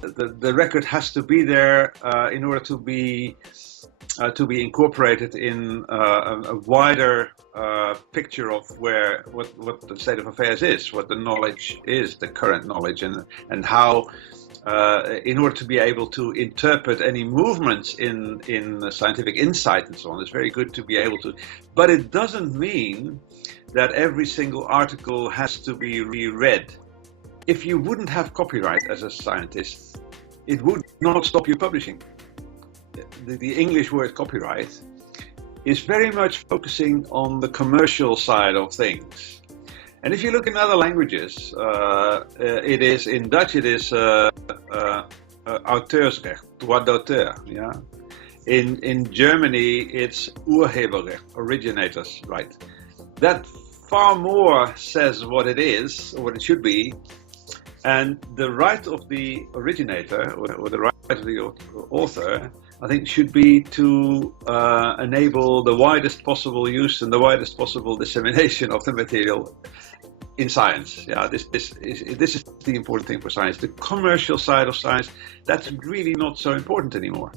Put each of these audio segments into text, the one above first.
the record has to be there in order to be incorporated in a wider picture of what the state of affairs is, what the knowledge is, the current knowledge, and how, in order to be able to interpret any movements in scientific insight and so on, it's very good to be able to. But it doesn't mean that every single article has to be reread. If you wouldn't have copyright as a scientist, it would not stop you publishing. The English word copyright is very much focusing on the commercial side of things. And if you look in other languages, it is, in Dutch it is auteursrecht, droit d'auteur. Yeah? In Germany it's Urheberrecht, originator's right. That far more says what it is, or what it should be, and the right of the originator, or the right of the author, I think should be to enable the widest possible use and the widest possible dissemination of the material in science. Yeah, this is the important thing for science. The commercial side of science, that's really not so important anymore.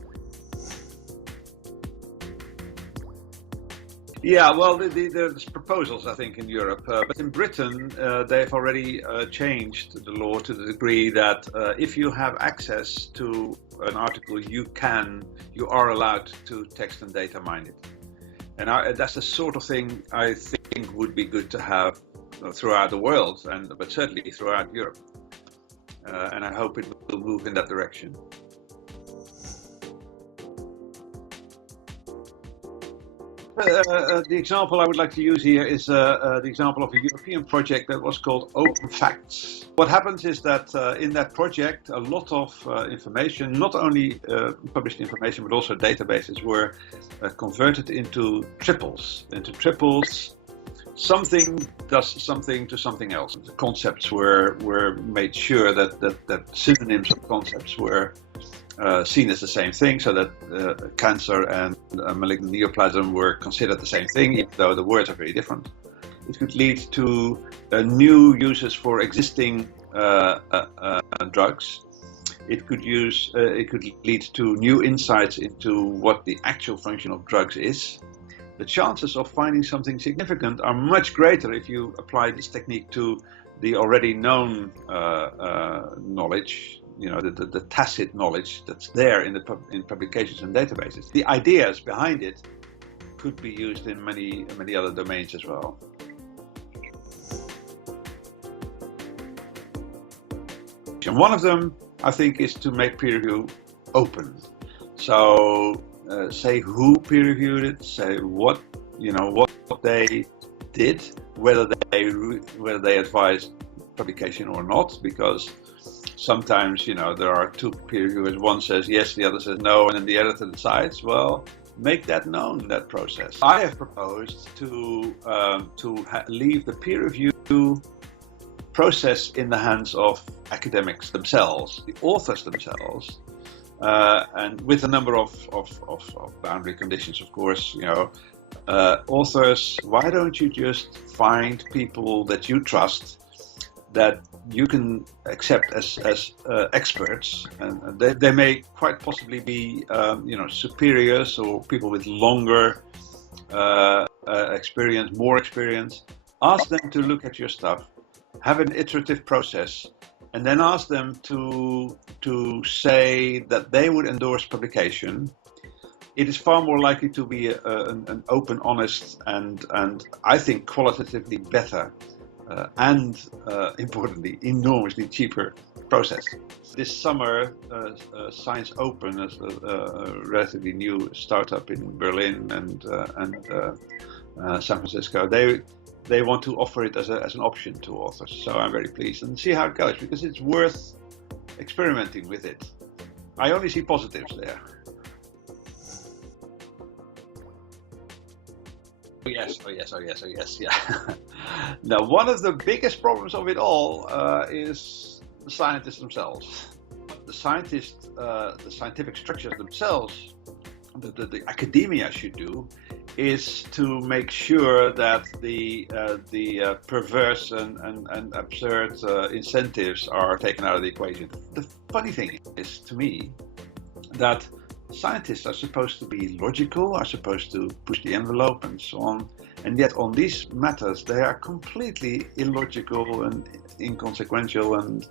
Yeah, well, there's proposals, I think, in Europe, but in Britain, they've already changed the law to the degree that if you have access to an article, you are allowed to text and data mine it. And that's the sort of thing I think would be good to have throughout the world, but certainly throughout Europe. And I hope it will move in that direction. The example I would like to use here is the example of a European project that was called Open Facts. What happens is that in that project, a lot of information, not only published information, but also databases, were converted into triples. Something does something to something else. The concepts were made sure that synonyms of concepts were seen as the same thing, so that cancer and malignant neoplasm were considered the same thing, even though the words are very different. It could lead to new uses for existing drugs. It could lead to new insights into what the actual function of drugs is. The chances of finding something significant are much greater if you apply this technique to the already known knowledge, the tacit knowledge that's there in publications and databases. The ideas behind it could be used in many other domains as well. And one of them, I think, is to make peer review open. So say who peer reviewed it, say what they did, whether they advised publication or not, because sometimes, there are two peer reviewers, one says yes, the other says no, and then the editor decides. Well, make that known, that process. I have proposed to leave the peer review process in the hands of academics themselves, the authors themselves, and with a number of boundary conditions, of course. Authors, why don't you just find people that you trust, that you can accept as experts, and they may quite possibly be superiors or people with longer experience, more experience. Ask them to look at your stuff, have an iterative process, and then ask them to say that they would endorse publication. It is far more likely to be an open, honest, and I think qualitatively better and importantly, enormously cheaper process. This summer, Science Open, as a relatively new startup in Berlin and San Francisco, they want to offer it as an option to authors. So I'm very pleased, and see how it goes, because it's worth experimenting with it. I only see positives there. Oh yes, yeah. Now, one of the biggest problems of it all is the scientists themselves. The scientific structures themselves, the academia should do, is to make sure that the perverse and absurd incentives are taken out of the equation. The funny thing is, to me, that scientists are supposed to be logical, are supposed to push the envelope and so on, and yet on these matters they are completely illogical and inconsequential and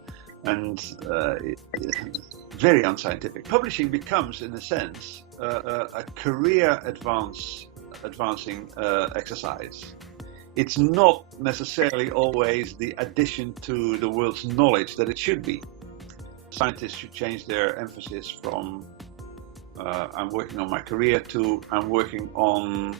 very unscientific. Publishing becomes, in a sense, a career advancing exercise. It's not necessarily always the addition to the world's knowledge that it should be. Scientists should change their emphasis from I'm working on my career to I'm working on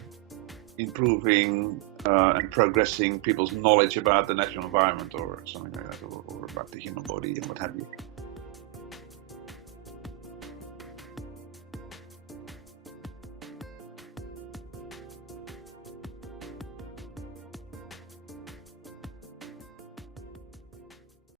improving and progressing people's knowledge about the natural environment or something like that, or about the human body and what have you.